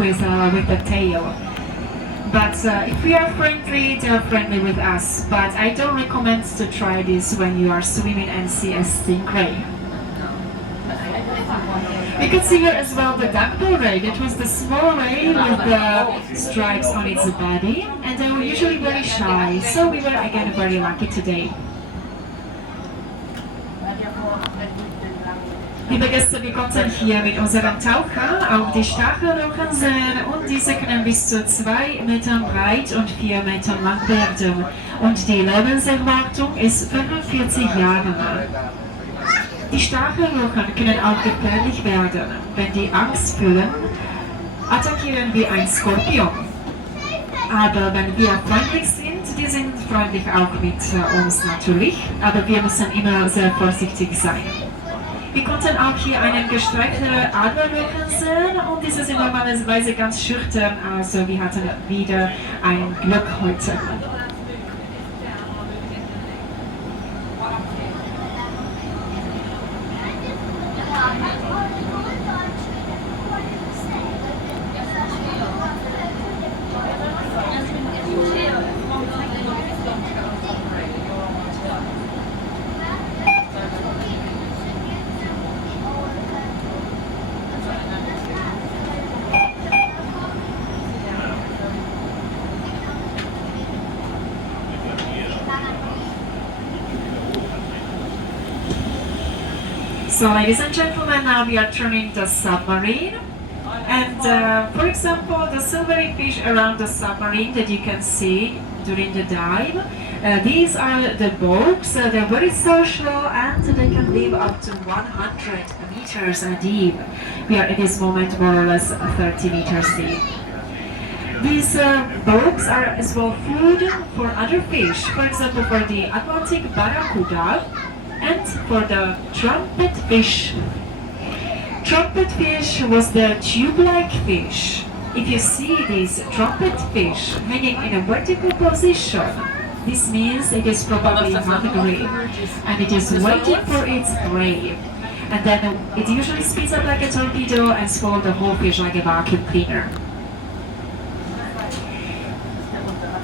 with the tail. But if we are friendly, they are friendly with us. But I don't recommend to try this when you are swimming and see a stingray. You can see here as well the duckbill ray. That was the small ray with the stripes on its body, and they were usually very shy, so we were again very lucky today. Liebe Gäste, wir konnten hier mit unserem Taucher auch die Stachelrochen sehen und diese können bis zu 2 Metern breit und 4 Metern lang werden. Und die Lebenserwartung ist 45 Jahre lang. Die Stachelrochen können auch gefährlich werden. Wenn die Angst fühlen, attackieren wir ein Skorpion. Aber wenn wir freundlich sind, die sind freundlich auch mit uns natürlich, aber wir müssen immer sehr vorsichtig sein. Wir konnten auch hier einen gestreiften Adlerrochen sehen und diese sind normalerweise ganz schüchtern, also wir hatten wieder ein Glück heute. So ladies and gentlemen, now we are turning the submarine, and for example the silvery fish around the submarine that you can see during the dive, these are the boats. They're very social and they can live up to 100 meters deep. We are at this moment more or less 30 meters deep. These boats are as well food for other fish, for example for the Atlantic barracuda and for the trumpet fish. Trumpet fish was the tube-like fish. If you see this trumpet fish hanging in a vertical position, this means it is probably hungry and it is waiting for its prey. And then it usually speeds up like a torpedo and swallows the whole fish like a vacuum cleaner.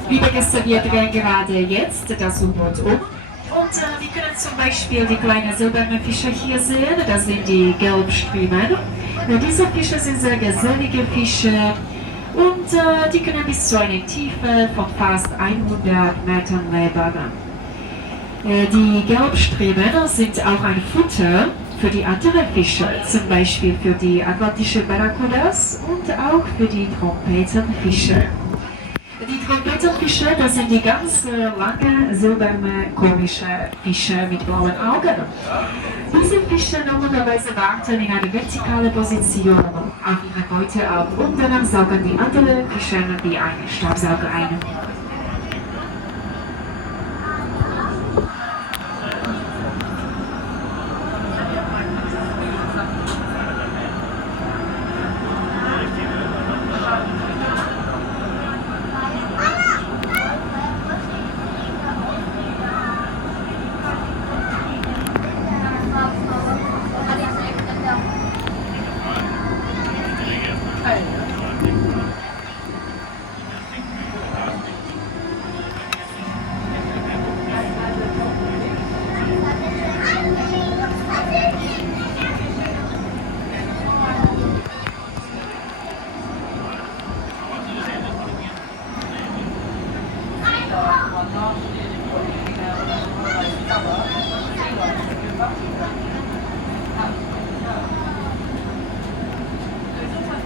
Liebe Gäste, wir drehen gerade jetzt das U-Boot um. Und wir können zum Beispiel die kleinen silbernen Fische hier sehen, das sind die Gelbstriemen. Diese Fische sind sehr gesellige Fische und die können bis zu einer Tiefe von fast 100 Metern leben. Die Gelbstriemen sind auch ein Futter für die anderen Fische, zum Beispiel für die atlantischen Barracudas und auch für die Trompetenfische. Die Trompetenfische, das sind die ganz lange, silberne, komische Fische mit blauen Augen. Diese Fische normalerweise warten in einer vertikalen Position auf ihre Beute ab und dann saugen die anderen Fische wie ein Staubsauger ein.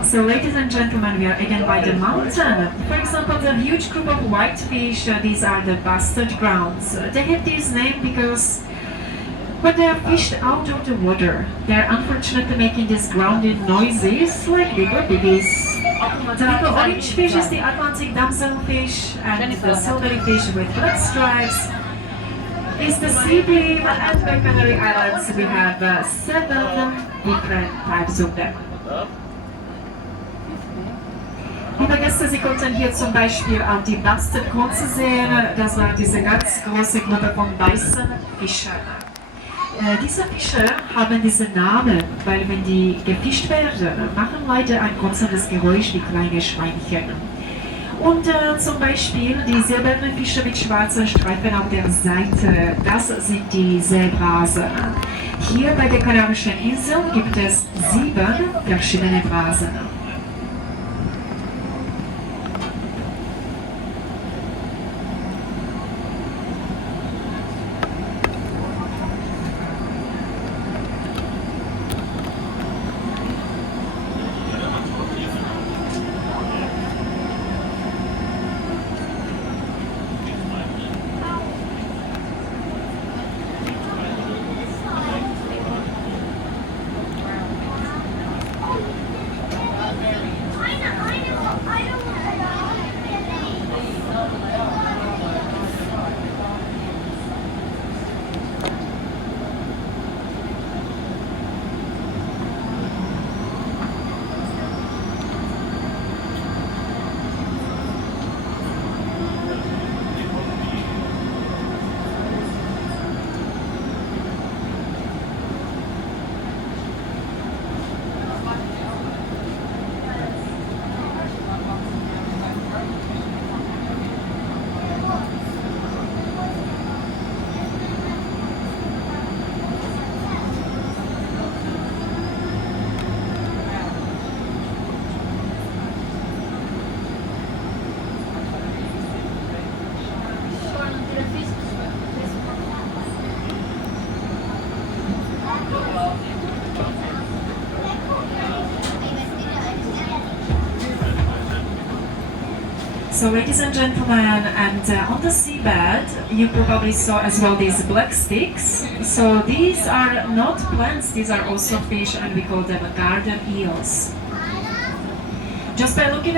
So ladies and gentlemen, we are again by the mountain. For example, the huge group of whitefish, these are the bastard grounds. They have this name because when they are fished out of the water, they are unfortunately making these grounding noises like little babies. The orange fish is the Atlantic damselfish, and the silvery fish with black stripes is the sea bream, and by Canary Islands we have 7 different types of them. Liebe Gäste, Sie konnten hier zum Beispiel auch die Bastardkunze sehen. Das war diese ganz große Gruppe von weißen Fischen. Diese Fische haben diesen Namen, weil wenn die gefischt werden, machen leider ein konstantes Geräusch wie kleine Schweinchen. Und zum Beispiel die silbernen Fische mit schwarzen Streifen auf der Seite, das sind die Seebrasen. Hier bei den Kanarischen Inseln gibt es 7 verschiedene Brasen. So ladies and gentlemen, and on the seabed you probably saw as well these black sticks. So these are not plants, these are also fish, and we call them garden eels. Just by looking